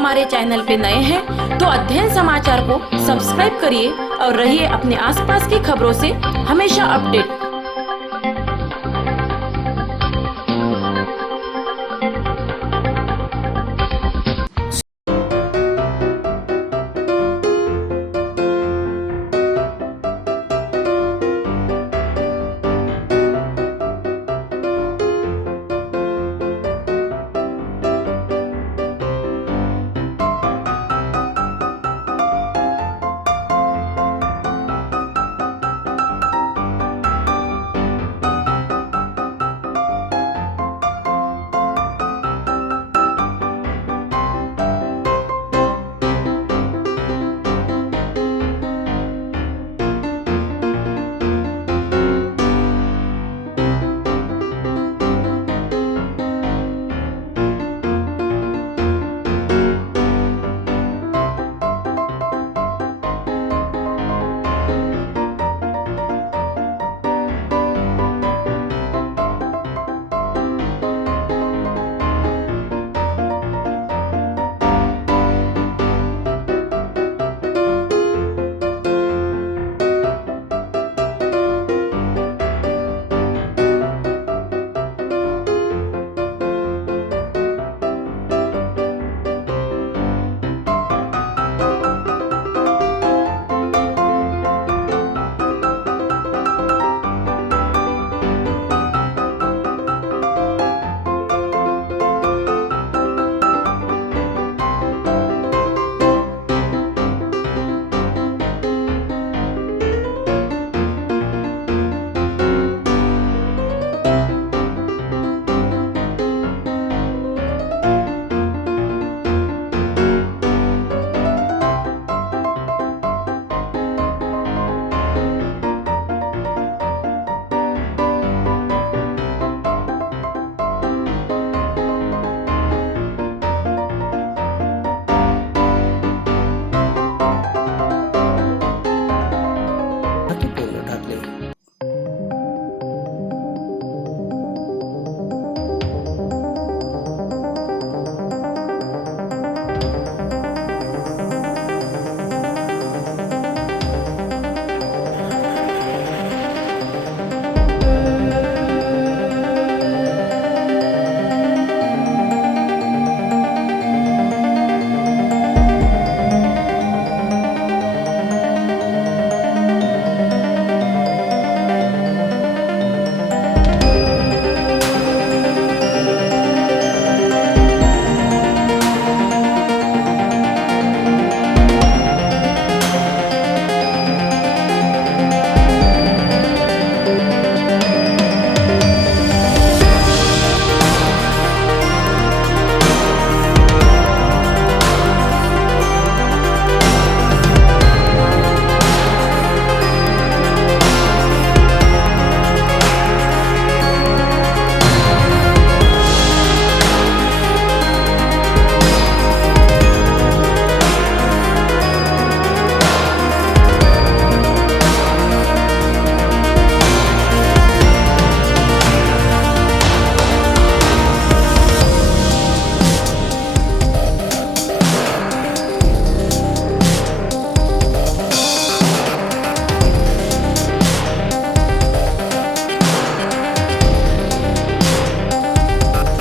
हमारे चैनल पे नए हैं तो अध्ययन समाचार को सब्सक्राइब करिए और रहिए अपने आसपास की खबरों से हमेशा अपडेट।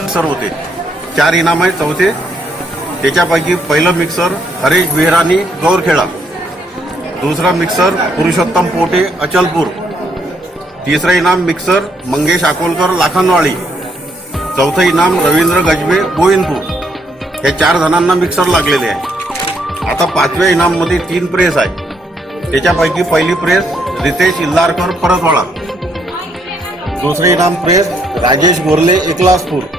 मिक्सर होते 4 इनाम आहेत चौथे। त्याच्यापैकी पहिलं मिक्सर हरेश बेहरानी गौरखेड़ा, दूसरा मिक्सर पुरुषोत्तम पोटे अचलपूर, तीसरा इनाम मिक्सर मंगेश अकोलकर लाखनवाड़ी, चौथं इनाम रवींद्र गजबे गोविंदपूर। हे 4 जणांना मिक्सर लागलेले आहे। आता 5व्या इनाम मध्ये 3 प्रेस आहे। त्याच्यापैकी पहिली प्रेस रितेश इल्लारकर परतवाड़ा, दूसरे इनाम प्रेस राजेश गोरले एकलासपूर,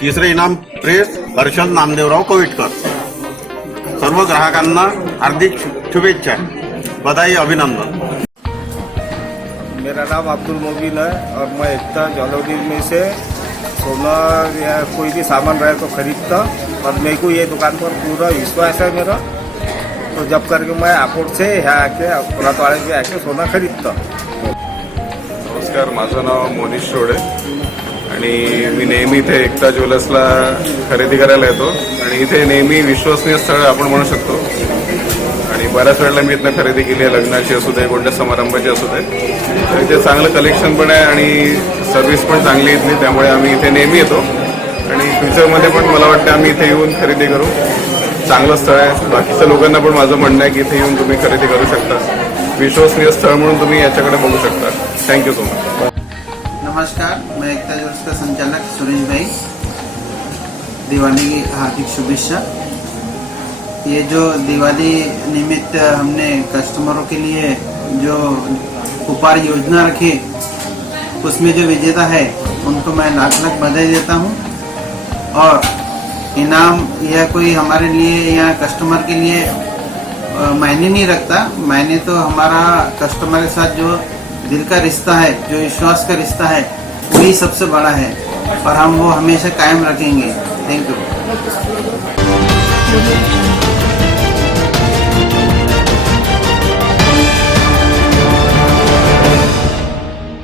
तीसरे इनाम प्रेस हर्षल नामदेवराव कोविटकर। सर्व ग्राहकांना हार्दिक शुभेच्छा, बधाई, अभिनंदन। मेरा नाम अब्दुल मोबिन है और मैं एकता जलौदी में से सोना या कोई भी सामान रहे तो खरीदता, और मेरे को ये दुकान पर पूरा विश्वास है मेरा। तो जब करके मैं अकोट से यहाँ आके पुरातवाड़े में आके सोना खरीदता। नमस्कार, माझं नाव मोनिश रोडे आणि मी नेहमी इथे एकता ज्वेलर्सला खरेदी करायला येतो आणि इथे नेहमी विश्वसनीय स्थळ आपण म्हणू शकतो आणि बऱ्याच वेळेला मी इथनं खरेदी केली आहे, लग्नाची असू दे, कोणत्या समारंभाची असू दे. तर इथे चांगलं कलेक्शन पण आहे आणि सर्व्हिस पण चांगली आहे इथली, त्यामुळे आम्ही इथे नेहमी येतो आणि फ्युचरमध्ये पण मला वाटतं आम्ही इथे येऊन खरेदी करू. चांगलं स्थळ आहे. बाकीच्या लोकांना पण माझं म्हणणं आहे की इथे येऊन तुम्ही खरेदी करू शकता. विश्वसनीय स्थळ म्हणून तुम्ही याच्याकडे बघू शकता. Thank you so much. नमस्कार, मैं एकता ज्वेलर्स का संचालक सुरेश भाई. दिवाली की हार्दिक शुभेच्छा. ये जो दिवाली निमित्त हमने कस्टमरों के लिए जो उपहार योजना रखी, उसमें जो विजेता है उनको मैं लाख लाख बधाई देता हूँ. और इनाम यह कोई हमारे लिए या कस्टमर के लिए मायने नहीं रखता. मायने तो हमारा कस्टमर के साथ जो दिल का रिश्ता है, जो विश्वास का रिश्ता है, वही सबसे बड़ा है और हम वो हमेशा कायम रखेंगे. Thank you.